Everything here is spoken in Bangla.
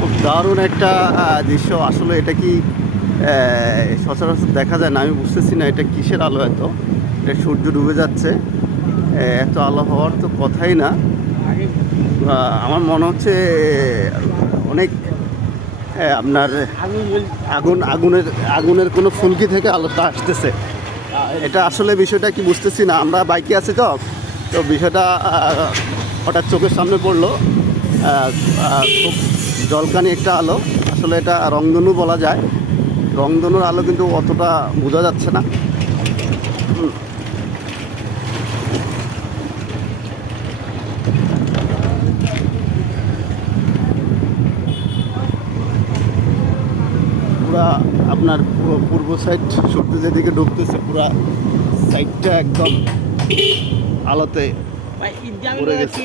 খুব দারুণ একটা দৃশ্য। আসলে এটা কি সচরাচর দেখা যায় না, আমি বুঝতেছি না এটা কিসের আলো এত। এটা সূর্য ডুবে যাচ্ছে, এত আলো হওয়ার তো কথাই না। আমার মনে হচ্ছে অনেক আপনার আগুনের কোনো ফুলকি থেকে আলোটা আসতেছে। এটা আসলে বিষয়টা কি বুঝতেছি না। আমরা বাইকে আছি তো তো বিষয়টা হঠাৎ চোখের সামনে পড়লো। খুব জলকানি একটা আলো। আসলে এটা রংধনু বলা যায়। রংধনুর আলো কিন্তু অতটা বোঝা যাচ্ছে না। পুরা আপনার পূর্ব সাইড সূর্য যেদিকে ডুবতেছে, পুরা সাইডটা একদম আলোতে ভরে গেছে।